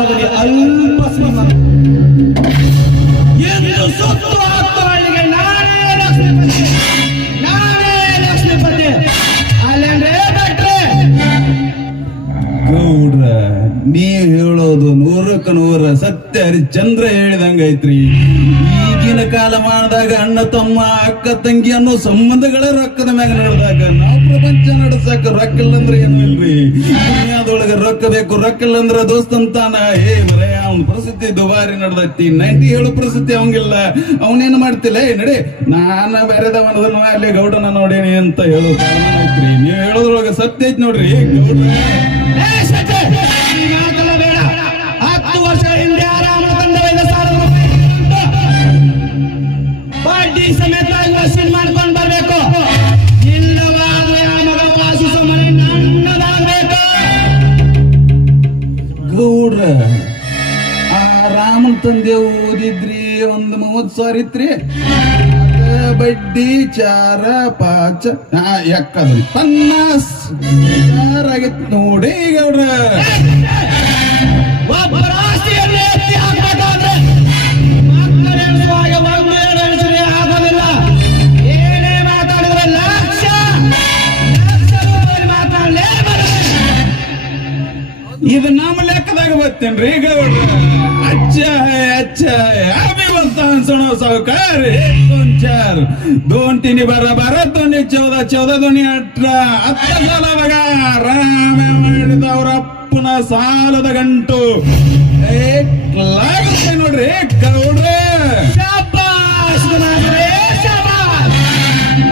ಕಾಲದಲ್ಲಿ ಅಲ್ಪ ಶ್ರೀಮಂತ ಎಂದು ಸುತ್ತು ಹಾಕ್ತವಳಿಗೆ ನಾನೇ ಲಕ್ಷ್ಮೀಪತಿ ಅಲ್ಲೇನ್ರೇ ಭಟ್ರೆ. ಗೌಡ್ರ ನೀವ್ ಹೇಳೋದು 100ಕ್ಕೆ 100 ಸತ್ಯ. ಹರಿಶ್ಚಂದ್ರ ಹೇಳಿದಂಗೈತ್ರಿ. ಈಗಿನ ಕಾಲಮಾನದಾಗ ಅಣ್ಣ ತಮ್ಮ ಅಕ್ಕ ತಂಗಿ ಅನ್ನೋ ಸಂಬಂಧಗಳ ರೊಕ್ಕದ ಮ್ಯಾಗ ನಡೆದಾಗ ನಾವು ಪ್ರಪಂಚ ನಡೆಸಕ ರೊಕ್ಕ ಇಲ್ಲಂದ್ರೆ ಏನು ಇಲ್ರಿ. ದುನಿಯಾದೊಳಗ ರೊಕ್ಕ ಬೇಕು, ರೊಕ್ಕ ಇಲ್ಲಂದ್ರ ದೋಸ್ತಂತಾನ ಏ ಮರ ಅವ್ನ ಪರಿಸ್ಥಿತಿ ದುಬಾರಿ ನಡೆದೈತಿ. 97 ಪರಿಸ್ಥಿತಿ ಅವಂಗಿಲ್ಲ. ಅವನೇನ್ ಮಾಡ್ತಿಲ್ಲ ನಡಿ ನಾನ ಬೇರೆದವನದನ್ನ ಅಲ್ಲಿ ಗೌಡನ ನೋಡೇನಿ ಅಂತ ಹೇಳೋ ಕಾರಣ ಐತ್ರಿ. ನೀವ್ ಹೇಳೋದ್ರೊಳಗ ಸತ್ಯ ಐತಿ ನೋಡ್ರಿ ಗೌಡ್ರ. ಬೇಡ. 10 ವರ್ಷಗಳ ಹಿಂದೆ ರಾಮನ ತಂದೆ 5,000 ಬಡ್ಡಿ ಸಮೇತ ವಸೂಲ್ ಮಾಡ್ಕೊಂಡು ಬರ್ಬೇಕು. ಇಲ್ಲವಾದ್ರೆ ಆ ಮಗ ವಾಸಿಸೋ ಮನೆ ನನ್ನದಾಗಬೇಕು. ಗೌಡ್ರ ಆ ರಾಮನ ತಂದೆ ಓದಿದ್ರಿ 30,000 ಇತ್ರಿ. ಬಡ್ಡಿ 4 5 ಎಕ್ಕದ್ರಿ 50,000 ಆಗಿತ್ತು ನೋಡಿ ಗೌಡ್ರ. ಒಬ್ಬರ ಆಸ್ತಿಯನ್ನೇ ಎತ್ತಿ ಹಾಕ್ಬೇಕಾದ್ರೆ ಮಕ್ಕಳೆಣಿಸುವಾಗ 1-2 ಎಣಿಸಲೇ ಆಗೋದಿಲ್ಲ. ಏನೇ ಮಾತಾಡಿದ್ರೆ ಲಕ್ಷ ರೂಪಾಯಿ ಮಾತಾಡಲೇಬಾರದು. ಇದು ನಮ್ಮ ಲೆಕ್ಕದಾಗ ಬರ್ತೇನ್ರಿ ಗೌಡ್ರ. अच्छा है अभी बोलता हूँ सुनो साहूकार. 1 2 4 2 3 12 12 14 2 18 10 ಸಾಲ ಮಗ ರಾಮ ಮಾಡಿದವರಪ್ಪನ ಸಾಲದ ಗಂಟು 1 ಲಕ್ಷ ರೂಪಾಯಿ ನೋಡ್ರಿ ಗೌಡ್ರೆ. ಶಾಬಾಷ್ ಗುಣಾಗ್ರೆ, ಶಾಬಾಷ್.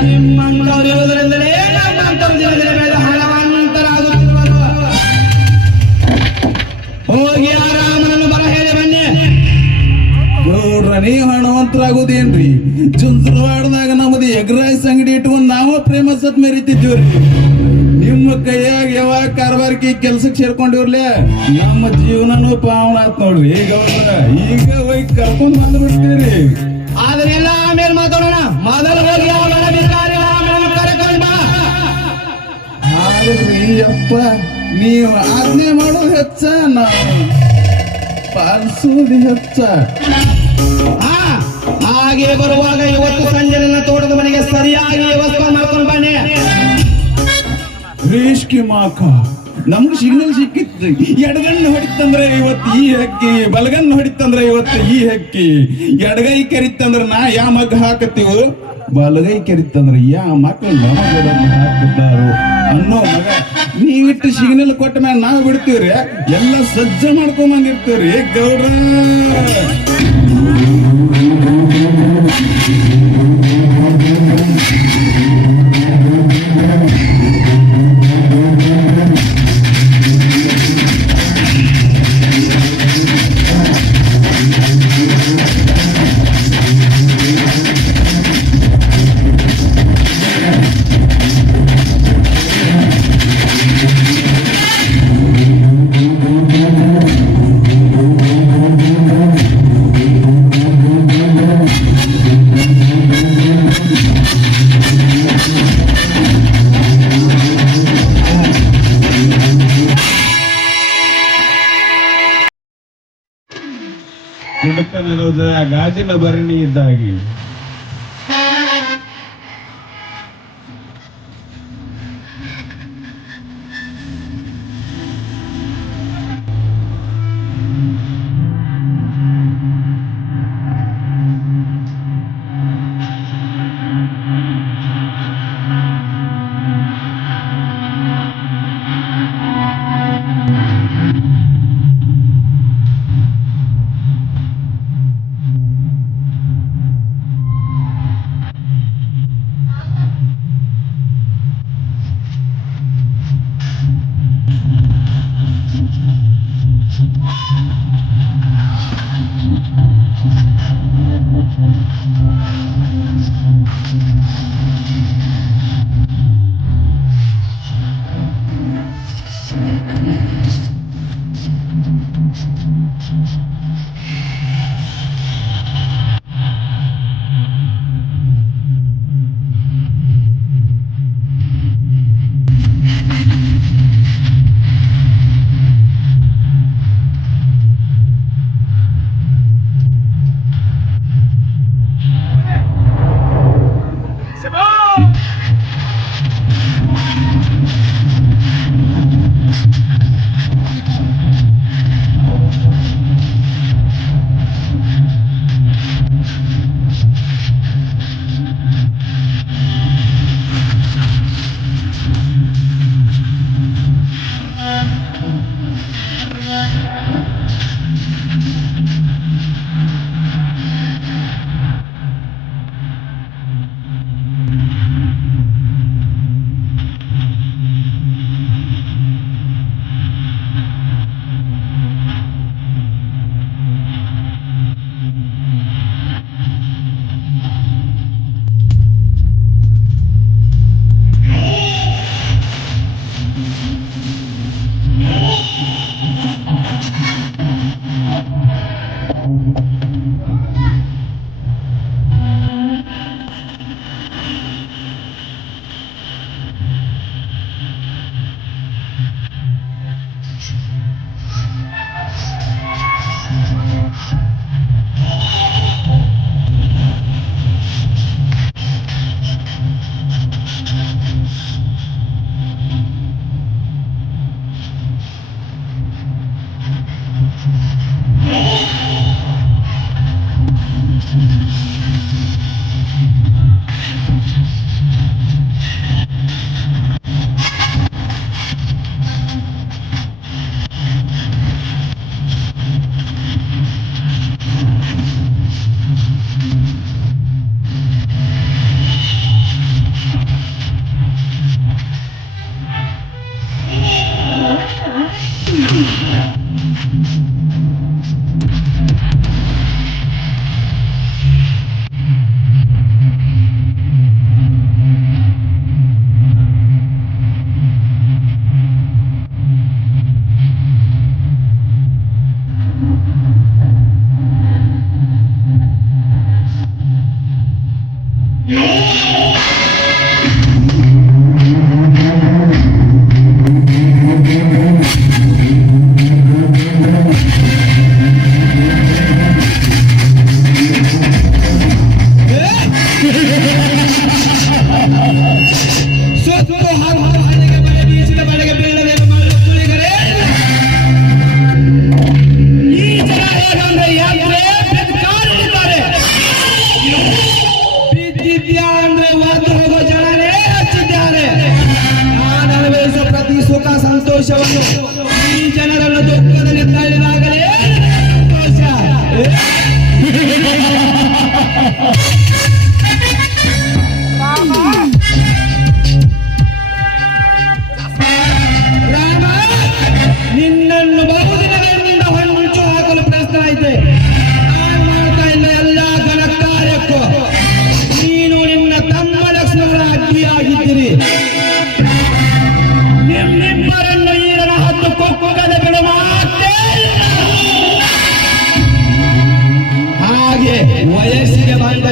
ನಿಮ್ಮಂತವ್ರು ಇರೋದ್ರಿಂದಲೇ ನಮ್ಮಂತವ್ರ ಜೀವನದ ಮೇಲೆ ಹಣವಂತರಾಗುತ್ತಿರುವರು. ಹೋಗಿ ಆ ರಾಮನನ್ನು ಬರ ಹೇಳಿ ಬನ್ನಿ. ಗೌಡ್ರ ನೀವು ಹಣವಂತರಾಗೋದೇನ್ರಿ? ಜುನ್ಸರವಾಡದಾಗ ನಮ್ಮದು ಎಗ್ ರೈಸ್ ಅಂಗಡಿ ಇಟ್ಕೊಂಡು ನಾವು ಪ್ರೇಮ ಸತ್ ಮೆರಿತಿದ್ದೀವ್ರಿ. ನಿಮ್ಮ ಕೈಯಾಗ ಯಾವಾಗ ಕಾರ್ಬಾರ್ಕಿ ಕೆಲ್ಸಕ್ಕೆ ಸೇರ್ಕೊಂಡಿರ್ಲಿ ನಮ್ಮ ಜೀವನನೂ ಪಾವನ ಆತ್ ನೋಡ್ರಿ ಗೌಡ್ರ. ಈಗ ಹೋಗಿ ಕರ್ಕೊಂಡ್ ಬಂದ್ಬಿಡ್ತೀರಿ. ಅದನ್ನೆಲ್ಲ ಆಮೇಲೆ ಮಾತಾಡೋಣ. ಮೊದಲು ಹೋಗಿ ಅವನ ಭಿಕಾರಿ ರಾಮನನ್ನು ಕರೆಕೊಂಡು ಬಾ. ಆದ್ರಿ ಅಪ್ಪ ನೀವು ಆಜ್ಞೆ ಮಾಡೋದು ಹೆಚ್ಚ, ನಾವು ಪಾಲಿಸೋದು ಹೆಚ್ಚ. ಹಾಗೆ ಬರುವಾಗ ಇವತ್ತು ಸಂಜೆ ನನ್ನ ತೋಟದ ಮನೆಗೆ ಸರಿಯಾಗಿ ವ್ಯವಸ್ಥೆ ಮಾಡ್ಕೊಂಡು ಬನ್ನಿ. ರೇಷ್ಕಿ ಮಾಕ ನಮ್ಗೆ ಸಿಗ್ನಲ್ ಸಿಕ್ಕಿತ್ತು. ಎಡಗಣ್ಣು ಹೊಡಿತಂದ್ರೆ ಇವತ್ತು ಈ ಹಕ್ಕಿ, ಬಲಗಣ್ಣು ಹೊಡಿತಂದ್ರೆ ಇವತ್ತು ಈ ಹಕ್ಕಿ. ಎಡಗೈ ಕೆರಿತಂದ್ರೆ ನಾ ಯಾ ಮಗ್ ಹಾಕತ್ತೀವು, ಬಲಗೈ ಕೆರಿತಂದ್ರೆ ಯಾ ಮಕ್ಕಳು ನಮಗದನ್ನು ಹಾಕಿದ್ದಾರು ಅನ್ನೋ ಮಗ. ನೀವಿಟ್ಟು ಸಿಗ್ನಲ್ ಕೊಟ್ಟ ಮೇಲೆ ನಾವು ಬಿಡ್ತೀವ್ರಿ. ಎಲ್ಲ ಸಜ್ಜ ಮಾಡ್ಕೊಂಡ್ ಬಂದಿರ್ತೀವ್ರಿ ಗೌಡ್ರ. ಕುಡುಕನಿರೋದ ಗಾಜಿನ ಭರಣಿ ಇದ್ದಾಗಿ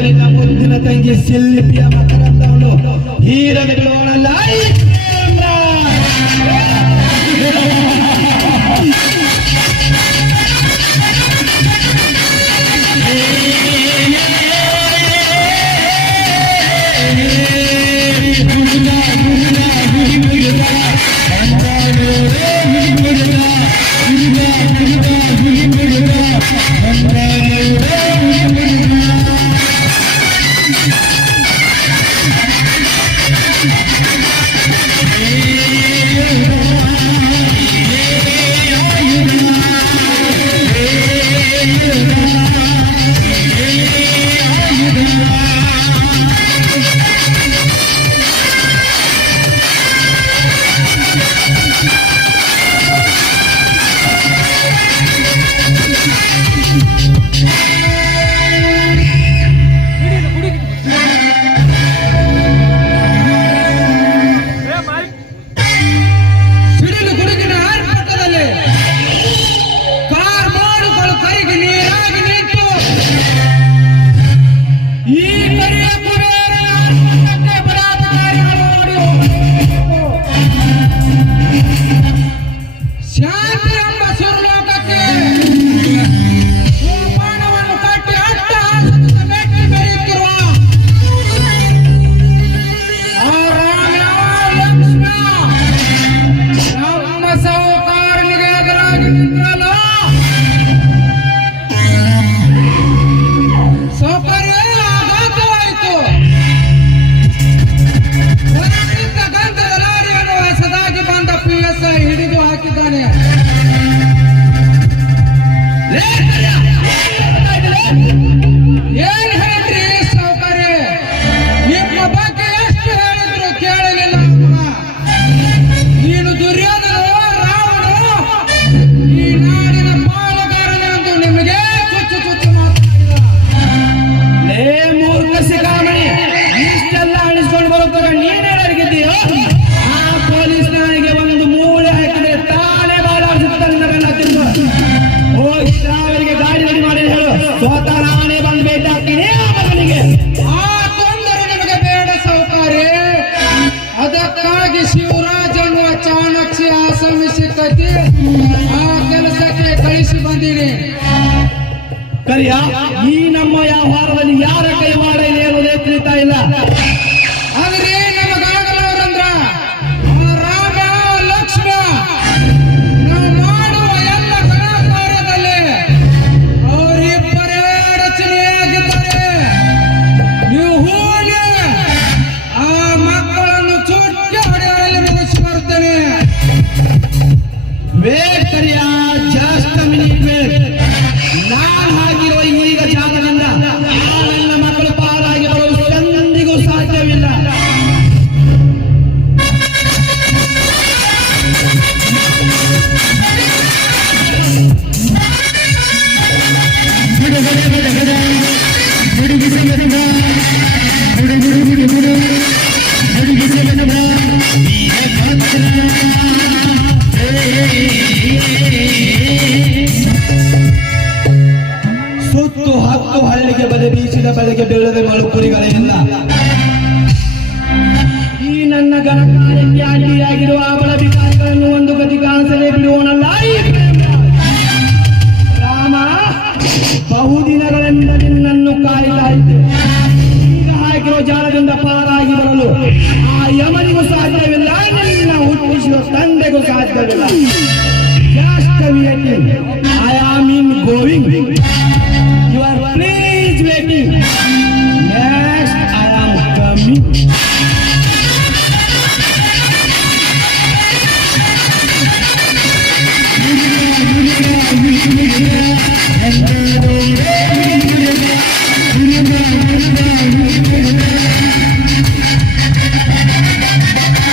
ನಿನ್ನ ಮುಂದಿನ ತಂಗಿ ಶಿಲ್ಪಿಯ ಮಕರಂದವಳು ಹೀರದ ಬಿಡುವಳಲ್ಲ ಹಿಡಿದು ಹಾಕಿದ್ದಾನೆ. ಏನ್ ಹೇಳ್ರಿ ಸೌಕರ್ಯ, ನಿಮ್ಮ ಬಗ್ಗೆ ಎಷ್ಟು ಹೇಳಿದ್ರು ಕೇಳಲಿಲ್ಲ. ನೀನು ದುರ್ಯೋಧನ ರಾವಣ ಈ ನಾಡಿನ ಪಾಲುಗಾರನೆಂದು ನಿಮಗೆ ಚುಚ್ಚು ಚುಚ್ಚು ಮಾತಾಡಿದ. ಲೇ ಮೂರ್ಖ ಸಿಕ್ಕಾಮಣಿ, ಇಷ್ಟೆಲ್ಲ ಅಣಿಸ್ಕೊಂಡು ಬರುತ್ತಾಗ ನೀನೇನಾಗಿದ್ದೀಯೋ? ಆ ಪೊಲೀಸ್ ನಾಯಿಗೆ ಒಂದು ಮೂಳೆ ಹಾಕಿದ್ರೆ ತಾನೇ ಬಾಳಾಡ್ಸುತ್ತಾನೆ. ಹೋಗಿ ಅವರಿಗೆ ಗಾಡಿ ರೆಡಿ ಮಾಡಿ ಹೇಳು, ಸ್ವತಃ ನಾನೇ ಬಂದು ಭೇಟಿ ಹಾಕ್ತೀನಿ ಆ ಮಗನಿಗೆ. ಆ ತೊಂದರೆ ನಿಮಗೆ ಬೇಡ ಸೌಕರ್ಯ. ಅದಕ್ಕಾಗಿ ಶಿವರಾಜ್ ಅನ್ನುವ ಚಾಣಕ್ಯ ಆಶ್ರಮಿಸಿ ಕತಿ ಆ ಕೆಲಸಕ್ಕೆ ಕಳಿಸಿ ಬಂದೀನಿ. ಕರಿಯ, ಈ ನಮ್ಮ ವ್ಯವಹಾರದಲ್ಲಿ ಯಾರ ಕೈವಾಡ ಇದೆ ಅನ್ನೋದೇ ತಿಳಿತಾ ಇಲ್ಲ. ಆದ್ರೆ ನಮಗಾಗಲವರಂದ್ರ ರಾಮ ಲಕ್ಷ್ಮಣ ನಾವು ಮಾಡುವ ಎಲ್ಲ ಗಣ ಕಾರ್ಯದಲ್ಲಿ ಅವರಿಬ್ಬರೇ ರಚನೆಯಾಗಿದ್ದಾರೆ. ನೀವು ಹೋಗಿ ಆ ಮಕ್ಕಳನ್ನು ಚುಟ್ಟಿ ಹೊಡೆಯಲ್ಲಿ ಮುಗಿಸಿ ಬರ್ತೇನೆ. ವೇಟ್ ಕರಿಯ, ಜಸ್ಟ್ ಮಿನಿಟ್ ವೇಟ್. ನಾನು ಹಾಕಿರುವ ಈಗ ಜಾಗದಿಂದ ಆ ನನ್ನ ಮಕ್ಕಳು ಪಾರಾಗಿ ಬರಲು ಎಂದಿಗೂ ಸಾಧ್ಯವಿಲ್ಲ. ಸುತ್ತು ಹತ್ತು ಹಳ್ಳಿಗೆ ಬಲೆ ಬೀಸಿದ ಬಲೆಗೆ ಬೀಳದೆ ಮಳುಪುರಿಗಳೇನಿಲ್ಲ. ಈ ನನ್ನ ಘನ ಕಾರ್ಯಕ್ಕೆ ಅಡ್ಡಿಯಾಗಿರುವ ಆ ಬಳಬಿಕಾರಿಗಳನ್ನು ಒಂದು ಗತಿ ಕಾಣಿಸಲೇ ಬಿಡುವನಲ್ಲ ಈ ರಾಮ. ಬಹುದಿನಗಳಿಂದ ನಿನ್ನನ್ನು ಕಾಯ್ತಾ ಇದ್ದೆ. ಈಗ ಹಾಕಿರೋ ಜಾಲದಿಂದ ಪಾರಾಗಿ ಬರಲು ಆ ಯಮನಿಗೂ ಸಾಧ್ಯವಿಲ್ಲ, ನಿನ್ನ ಹುಟ್ಟಿಸಿದ ತಂದೆಗೂ ಸಾಧ್ಯವಿಲ್ಲ. Just a minute. I am in going. You are free.